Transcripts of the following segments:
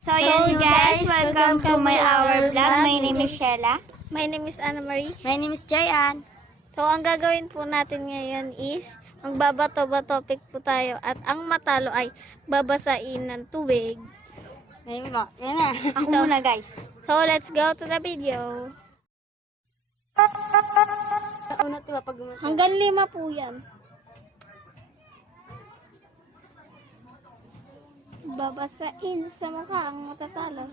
So yun guys, welcome to our vlog. My name is Shella. My name is Anna Marie. My name is Jayan. So ang gagawin po natin ngayon is magbabato-ba topic po tayo at ang matalo ay babasain ng tubig. Ngayon mo. Yan na. Ako muna guys. So let's go to the video. Una diba pag gumato? Hanggang 5 po yan. Babasain sa mukha ang matatalo.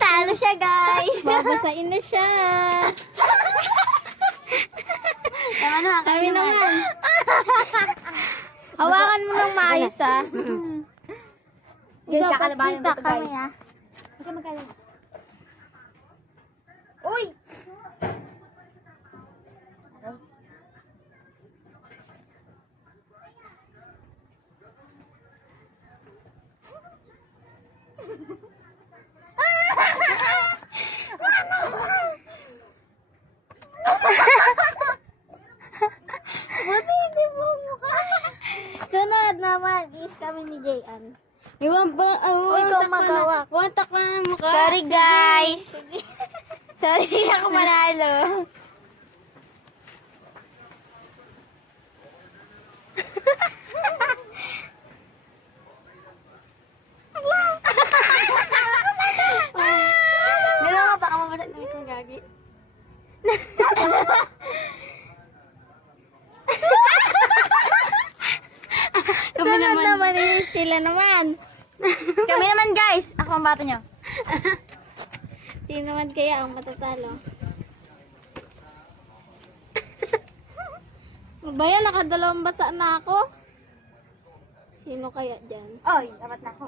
Talo siya guys. Babasain na siya. Kami naman. Hawakan mo ng maayos ah. Guys, kakalabanin Kita dito guys. kami, ah. Okay, magkala. Uy! Buti hindi mo mukha. Sunod naman is kami ni Jayan. Iwan ba? Ikaw magawa. Wantak pa ng mukha. Sorry guys. Sorry ako manalo. Dalawa ka baka mabasag na itong gagi. Kami Sunod naman. naman is sila naman. Kami naman guys. Ako ang bata nyo. Sino naman kaya ang matatalo? Ba yan? Nakadalawang basa na ako. Sino kaya dyan? Oy, dapat na ako.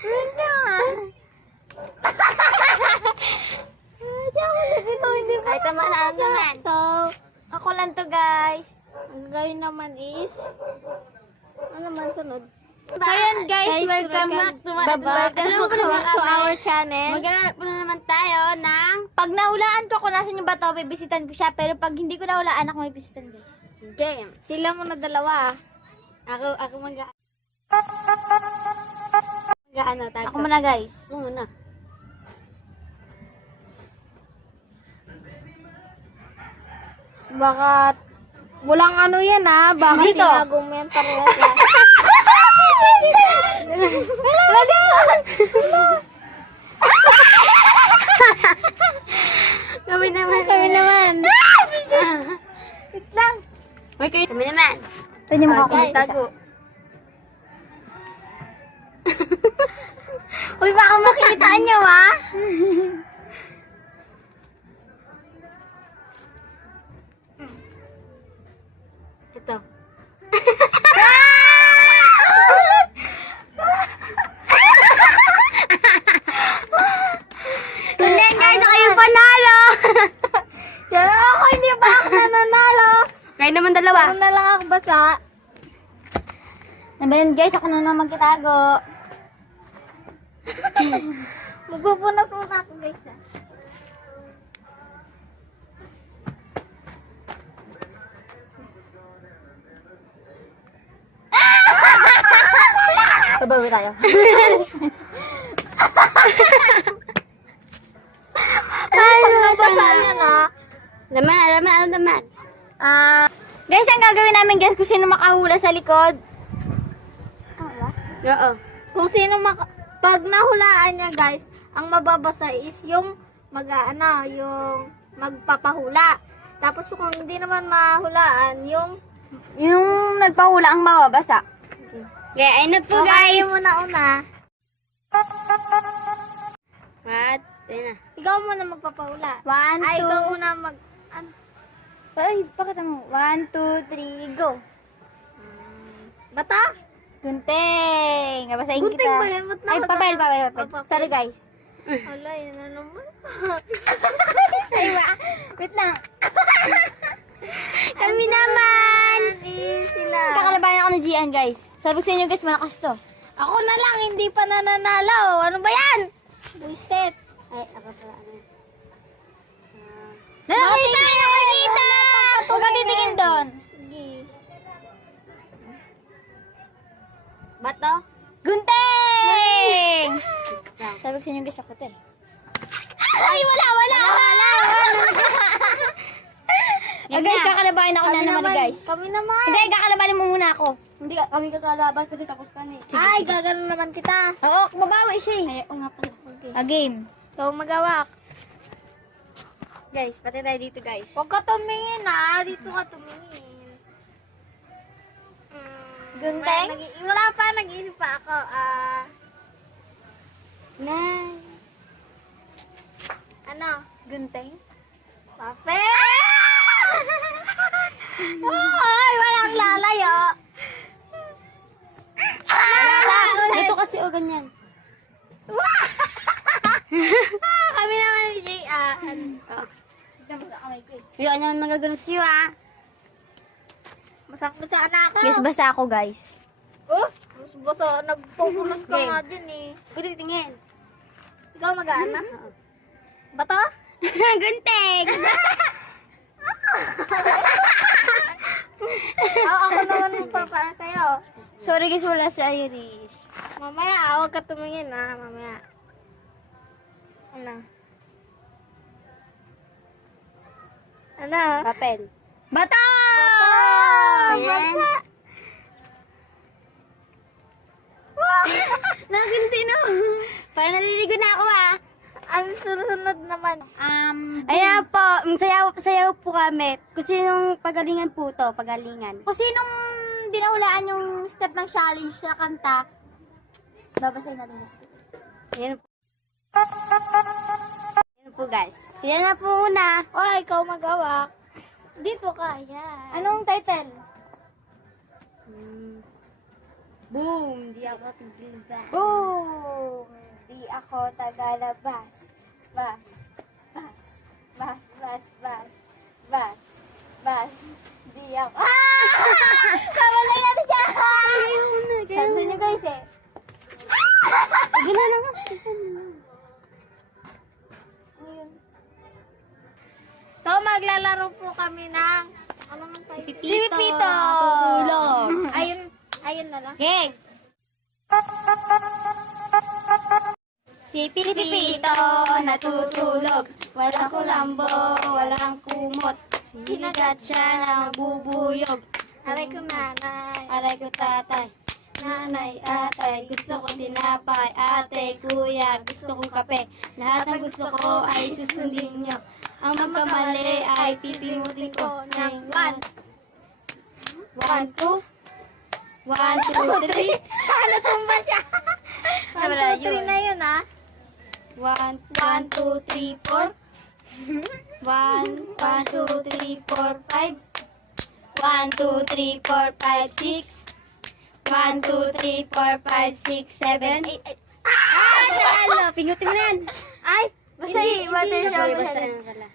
Wala. Hindi ako nagito, hindi ba? Ay, tama na naman. So, ako lang to guys. Ang gagawin naman is, ano naman sunod? So yan guys, welcome to our channel. Maghanap po na naman tayo ng... Pag nahulaan ko kung nasan yung bato, bibisitan ko siya. Pero pag hindi ko nahulaan, ako may bisitan, guys. game. Sila muna dalawa. Ako mag-ano tayo. Ako muna, guys. Ako muna. Baka, walang ano yan ah. Baka Dito. tinago mo yan parehas ah. Kami naman. Kami naman. Wait lang. Wait kayo. Kami naman. Pwede mo ako guys. magtago. Uy, baka makita nyo ah. Ito. Hindi guys, kayo panalo. Pero ako, hindi ba ako nananalo? Kayo naman dalawa. Ako na lang ako basa. Ano ba yun, guys? Ako na naman magkitago. Magpupunas muna ako guys ah. Babawi tayo. Pag nabasa yan ah. Laman. Guys, ang gagawin namin, guys, kung sino makahula sa likod. Oo. Kung sino pag nahulaan niya guys, ang mababasa is yung yung magpapahula. Tapos kung hindi naman mahulaan, yung Yung nagpahula ang mababasa. Okay, ayun na po so, guys. kayo muna una. What? Ayun na. Ikaw muna magpapahula. 1, Ay, 2, ikaw muna ano? Ay, bakit mo? 1, 2, 3, go. Bata? Gunting. Nabasahin kita. Gunting ba yan? Ba't Ay, papel. papel. Sorry, guys. Hala, yun na naman. Ay, wait lang. Kami naman. Sila. Kakalabayan ako ng Gian, guys. Sabi ko sa inyo, guys, malakas to. Ako na lang, hindi pa nananalo. Ano ba yan? Nakikita! Huwag ka titingin doon. Sige. Bato? Gunting! Sabi ko sa inyo guys ako to eh. Ay, wala! Oh, guys, kakalabanin ako na naman guys. Kami naman. Hindi, kakalabanin mo muna ako. Hindi kami kakalaban kasi tapos ka na eh. Ay, gagano naman kita. Oo, babawi siya eh. Ay, oo nga pala. A game. Ikaw magawak. Guys, pati tayo dito guys. Huwag ka tumingin ah. Dito ka tumingin. Gunting? Wala pa, nag-iisip pa ako. Nay. Ano? Gunting? Papel! Ay, walang lalayo. Ito kasi o ganyan. Kami naman ni J.A. Yung ano naman magagano siyo ah. Masakit sa anak ko. Guys, basa ako guys. Oh, mas basa. Nagpupunos ka Game. nga dyan eh. Kulit tingin. Ikaw mag-aana? Bato? Gunting! Ako naman magpapaan sa'yo. Sorry guys, wala si Irish. Mamaya, huwag ka tumingin mamaya. Ano? Ano? Papel. Bata! Ayan. Naginti no. Parang naliligo na ako ah. Ang susunod naman. Ayan po, sayaw po kami. Kung sinong pagalingan po to, pagalingan. Kung sinong dinahulaan yung step ng challenge na kanta, babasahin natin yung step. Ayan po. Ayan po guys. Sila na po una. O, ikaw magawak. Dito ka, yan. Anong title? Boom! Di ako tigil ba? Boom! Di ako tagalabas. Bas. Bas. Bas. Bas. Bas. Bas. Bas. Di ako... Kamalay natin siya! Sabi sa inyo guys eh. Gila na nga. Ayun. So, maglalaro po kami ng... Ano man tayo? Si Pipito! Tutulog. Ayun na lang. Game! Si Pipito natutulog. Walang kulambo, walang kumot. Hinagat siya ng bubuyog. Aray ko nanay. Aray ko tatay. Nanay, atay, gusto ko tinapay. Ate, kuya, gusto ko kape. Lahat ng gusto ko ay susundin nyo. Ang magkamali ay pipimutin ko ng 1, 2, 1, 2, 3. Ano tumba siya? 1, 2, 3 na yun 1, 2, 3, 4. 1, 2, 3, 4, 5. 1, 2, 3, 4, 5, 6. 1, 2, 3, 4, 5, 6, 7, 8. Ah! Talo! Pingutin mo na yan. Ay, basta Sorry, basta na pala.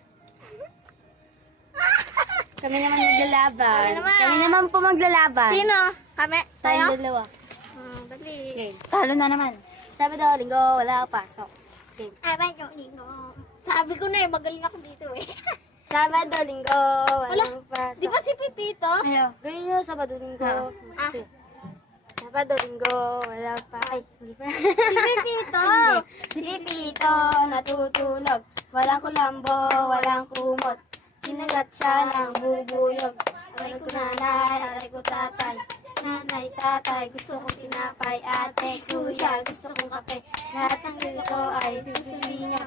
Kami naman maglalaban. Kami naman po maglalaban. Sino? Kami? Tayong Tayo? dalawa. Dali. Game. Talo na naman. Sabado, linggo, wala ako pasok. Game. Aray ko, Nico. Sabi ko na magaling ako dito eh. Sabado, linggo, walang pasok. Di ba si Pipito? Ayo. Gawin nyo, Sabado, linggo. Ah. Kasi, Sabado, linggo, wala pa. Ay, hindi pa. Si Pipito! Si Pipito natutulog. Walang kulambo, walang kumot. Hinagat siya ng bubuyog. Aray ko nanay, aray ko tatay. Nanay, tatay, gusto kong tinapay. Ate, kuya, gusto kong kape. Lahat ng gusto ko ay susundin nyo.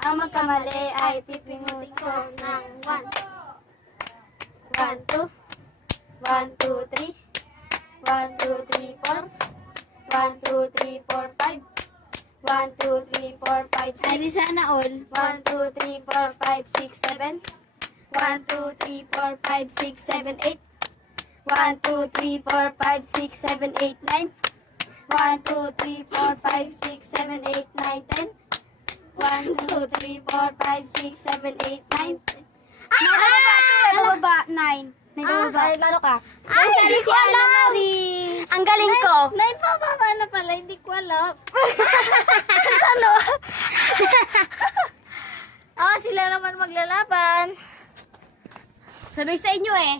Ang magkamali ay pipingutin ko ng 1, 2, 1, 2, 3. 1, 2, 3, 4. 1, 2, 3, 4, 5. 1, 2, 3, 4, 5, 6. Ay, di sana all. 1, 2, 3, 4, 5, 6, 7. 1, 2, 3, 4, 5, 6, 7, 8. 1, 2, 3, 4, 5, 6, 7, 8, 9. 1, 2, 3, 4, 5, 6, 7, 8, 9, 10. 1, 2, 3, 4, 5, 6, 7, 8, 9. Nababa, 9. Nababa. Ay, lalo ka. Ay, hindi ko alam! Ang galing ko. Nay, pababa na pala, hindi ko alam. Ano? Sila naman maglalaban. Sabi sa inyo eh.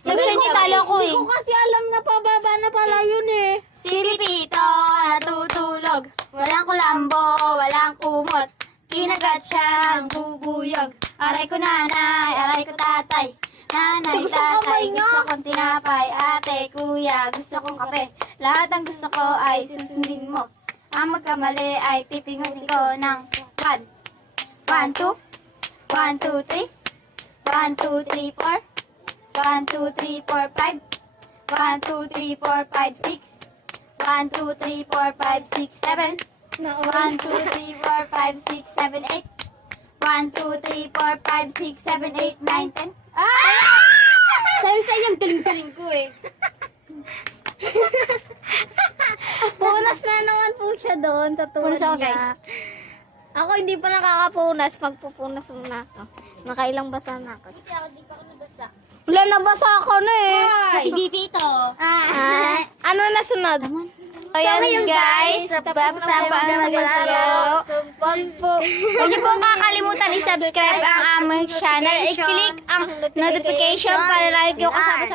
Sabi sa inyo, talo ko eh. Hindi ko kasi alam na pababa na pala yun eh. Si Pipito natutulog, walang kulambo, walang kumot. Kinagat siya ng bubuyog. Aray ko nanay, aray ko tatay. Nanay, Gusto ko tatay, ba gusto kong tinapay. Ate, kuya, gusto kong kape. Lahat ng gusto ko ay susundin mo. Ang magkamali ay pipingutin ko ng 1, 1, 2, 1, 2, 3, 1, 2, 3, 4, 1, 2, 3, 4, 5, 1, 2, 3, 4, 5, 6, 1, 2, 3, 4, 5, 6, 7, 1, 2, 3, 4, 5, 6, 7, 8, 1, 2, 3, 4, 5, 6, 7, 8, 9, 10. Sabi sa iyo, galing-galing ko eh. Punas na naman po siya doon sa tuhod Punas ako, niya. guys. Ako hindi pa nakakapunas. Magpupunas muna ako. Nakailang basa na ako. Hindi ako nabasa. Wala, nabasa ako na eh. Si Pipito. Ano na sunod? Ayan guys, tapos na pa ang maglaro. Huwag niyo po kakalimutan i-subscribe ang aming channel. I-click ang notification para lagi kayo kasama sa